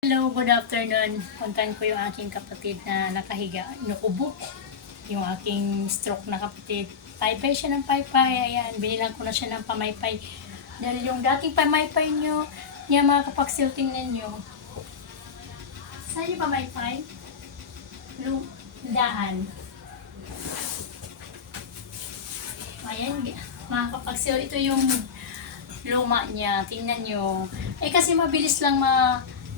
Hello, good afternoon. Puntahan ko yung aking kapatid na nakahiga, inuubo. Yung aking stroke na kapatid. Paypay siya ng paypay. Ayan, binilang ko na siya ng pamaypay. Dahil yung dating pamaypay niya mga kapaksil, tingnan nyo. Saan yung pamaypay? Daan. Ayan, mga kapaksil, ito yung luma niya. Tingnan nyo. Kasi mabilis lang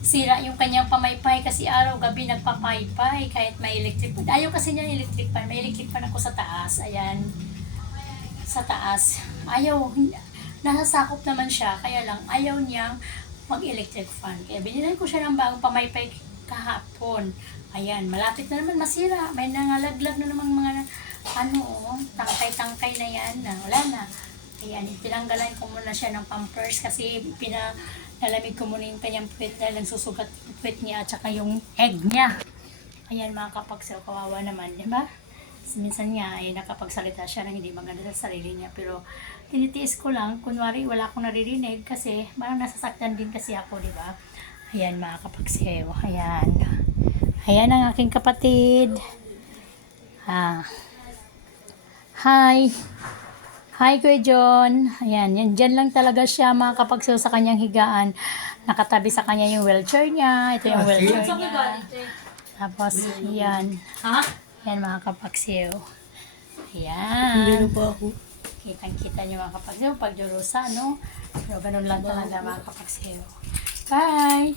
sira yung kanyang pamaypay kasi araw-gabi nagpapaypay kahit may electric pan. Ayaw kasi niya electric pan. May electric pan ako sa taas. Ayan. Sa taas. Ayaw. Nasasakop naman siya. Kaya lang ayaw niyang mag-electric fan. Kaya binilan ko siya ng bagong pamaypay kahapon. Ayan. Malapit na naman masira. May nangalaglag na naman mga tangkay-tangkay na yan. Wala na. Ayan, tinanggalan ko muna siya ng pampers kasi nalamig ko muna yung kanyang puwet dahil nagsusugat yung puwet niya at saka yung egg niya. Ayan mga kapagsaw, kawawa naman, di ba? Minsan nga ay nakapagsalita siya ng hindi maganda sa sarili niya pero tinitiis ko lang, kunwari wala akong naririnig kasi parang nasasaktan din kasi ako, di ba? Ayan mga kapagsaw, ayan. Ayan ang aking kapatid. Hi! Hi, Kuya John. Ayan, yan. Dyan lang talaga siya mga kapagsaw sa kanyang higaan. Nakatabi sa kanya yung wheelchair niya. Ito yung wheelchair niya. Tapos, yan. Yan mga kapagsaw. Ayan. Hindi na pa ako. Kitang-kita niyo mga kapagsaw. Pagdurusa, no? Pero ganun lang talaga mga kapagsaw. Bye!